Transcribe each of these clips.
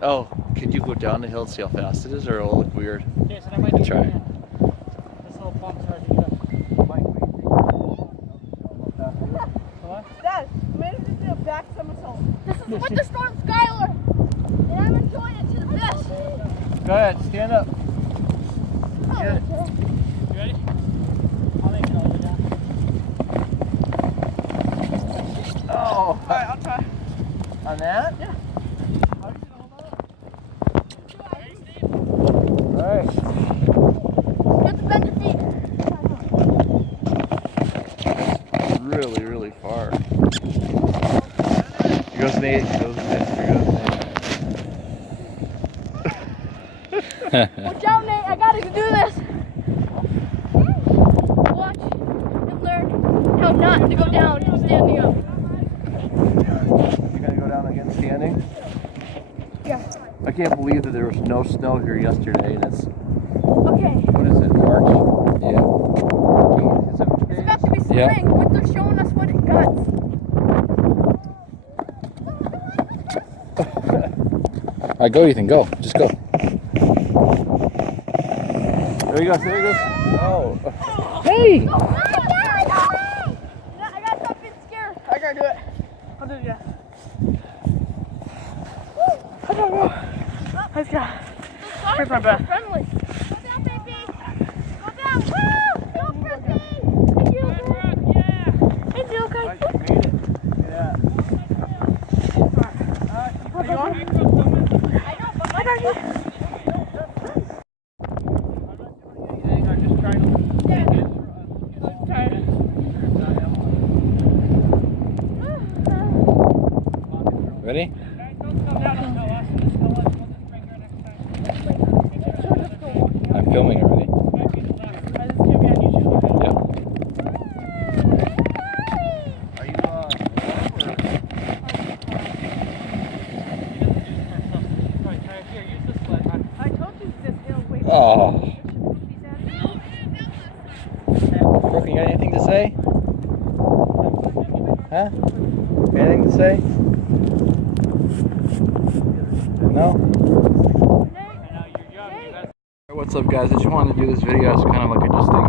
Oh, could you go down the hill and see how fast it is, or it'll look weird? Okay, so I might do Try. it again. This little bump's hard to get up. Dad, I'm going to do a back somersault. This is Winter Storm Skylar, and I'm enjoying it to the best. Go ahead, stand up. Oh, Get it. You ready? I'll make it all the way down. Oh, Alright, I'll try. on that? Yeah. How are you gonna hold that up? Ready, Steve? All right. You have to bend your feet. Really, really far. Here goes Nate. Here goes Nate. Watch out, Nate. I gotta do this. Watch and learn how not to go down standing up. You gonna go down again standing? Yeah. I can't believe that there was no snow here yesterday, and it's, Okay. what is it, March? Yeah. Is it It's about to be spring. Yeah. Winter's showing us what it got. All right, go, Ethan, go. Just go. There he goes, there he goes. Oh. Hey! No, I got something scared. I gotta do it. I'll do it again. Let's go. Here's my breath. Friendly. Go down, baby. Go down. Woo! Go, Chrissy. Hey, you okay? Hey, you okay? Right, you made it. Yeah. Are you on? I know, but my Okay. I'm just trying to... Let's try it. Ready? I'm filming already. Yep. Are you, I told you this hill way Oh. Brooke, you got anything to say? Huh? Anything to say? No? What's up, guys? I just wanted to do this video as kind of like a just thing.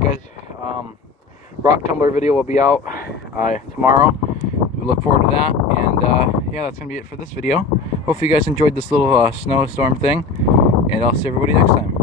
Guys, rock tumbler video will be out tomorrow. We look forward to that, and yeah, that's gonna be it for this video. Hopefully you guys enjoyed this little snowstorm thing, and I'll see everybody next time.